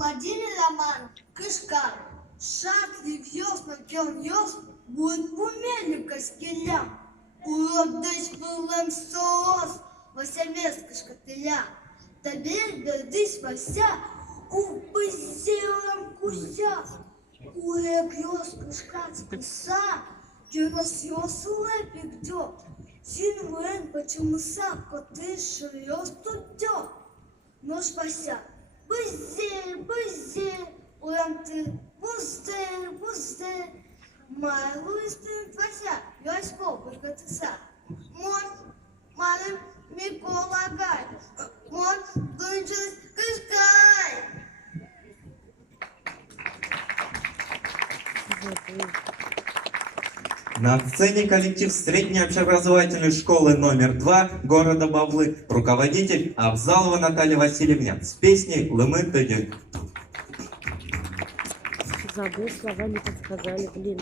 Владимир Романов, Кышка, шатли весна, пьем весна, будет бумельник костелям. Урок десь пылем соос, восеместка шкателя. Табель дадись вася, у позелом куся. Урек ёску шкацку са, Кирос ёсуле пигдё. Син вен почему са, коты шиёс тудё. Нож вася, бызе, уранты, бузде. Майлу истин вася, ёсь попы катыса. Мон, малым Микола Гай. Мон, дунчас Кышкай. На сцене коллектив средней общеобразовательной школы номер 2 города Бавлы, руководитель Абзалова Наталья Васильевна с песней «Лымын тыдын». Забыл, слова не подсказали, блин.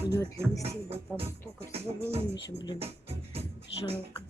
У него длинный стиль был, там столько всего было еще, блин. Жалко.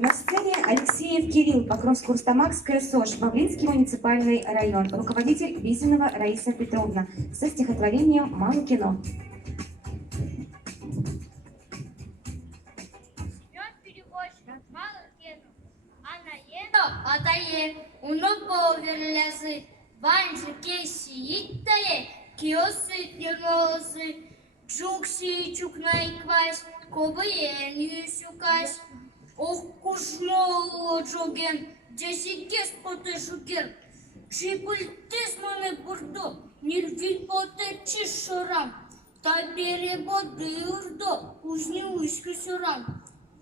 На сцене Алексеев Кирилл, Покровск-Курстамакская СОЖ, Бавлинский муниципальный район, руководитель Визинова Раиса Петровна со стихотворением «Мало кино». Unutma verilesi, bence kesiyitte, kiyosu yanosu, çuksi çuknay kvaş, kobayen yüzükаш, Ох, кушмоло джоген, джесикес поте шукер. Чипультис мене бурдо, нірвіль поте чишорам. Та бере боди урдо, ужні уську сюрам.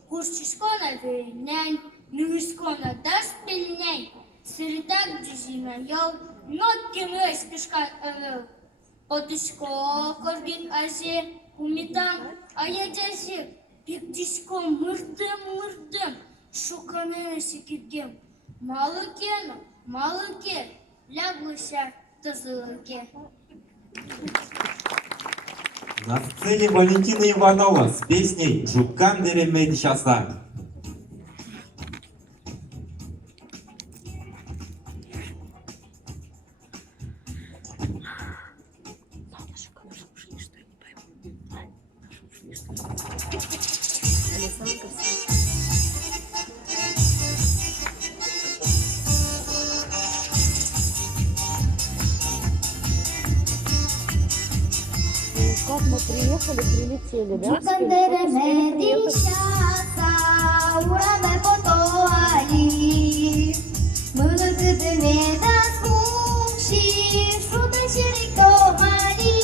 Кушчишкона вейнянь, нюскона даш пельнянь. Средак джизина ял, нотки мэс кишка авел. Потышко коргин азе, умитам, а я джазе. Пикдишко мырдым, шуканene sikirgem. Малыке, ляглыся тазылыке. На сцене Валентина Иванова с песней «Жуккан беремейді шаса». Ладушка, наши ушли, что я не пойму. Наши ушли, что Александр Как мы приехали, прилетели, да? Жуккан беремейді шаса, ураме потоали. Мылыгыдыме да скумши, шудан шерик томали.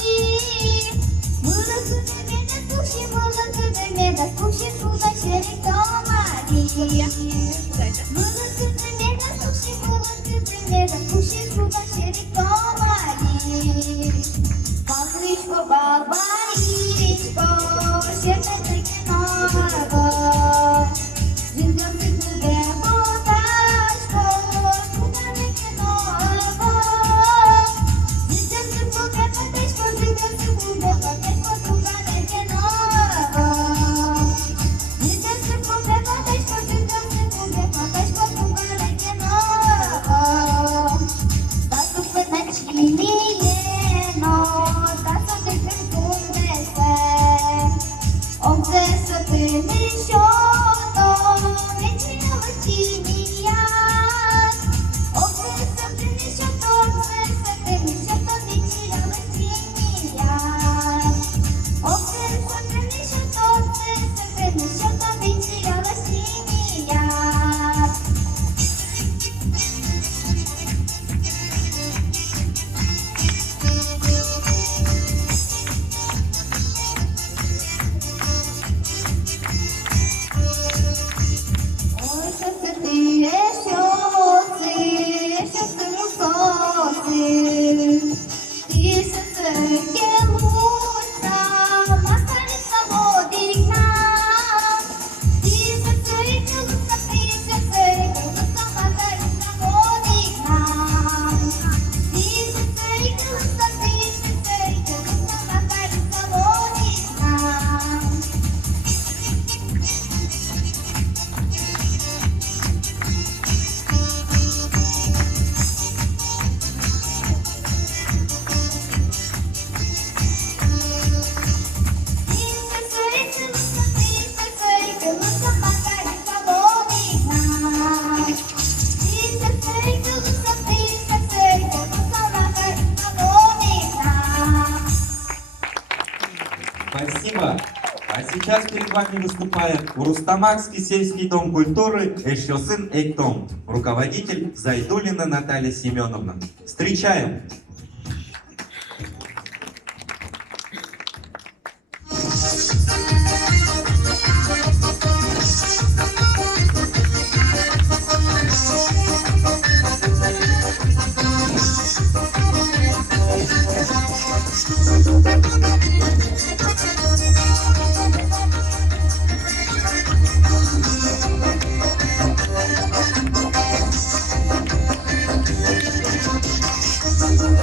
Мылыгыдыме да скумши, шудан шерик томали. Мылыгыдыме да скумши, шудан шерик томали. Палычко, бабаричко, сердце много. Звездёнки тебе ботачко, шуганыки много. Звездёнки тебе ботачко, шуганыки много. Звездёнки тебе ботачко, шуганыки много. Паступы начиние, но таsso de cântunese. Om să te mișoto, vecina vecinia. Om să te mișoto, vecina vecinia. Om să te mișoto, vecina vecinia. Ой, щось ти є, щось мусоси. Ти щось келуся, маскариця водігна. Ти щось келуся, маскариця водігна. Ти щось келуся, маскариця водігна. Спасибо. А сейчас перед вами выступает Урустамакский сельский дом культуры Эшёсын Эйтом, руководитель Зайдулина Наталья Семеновна. Встречаем! Thank you.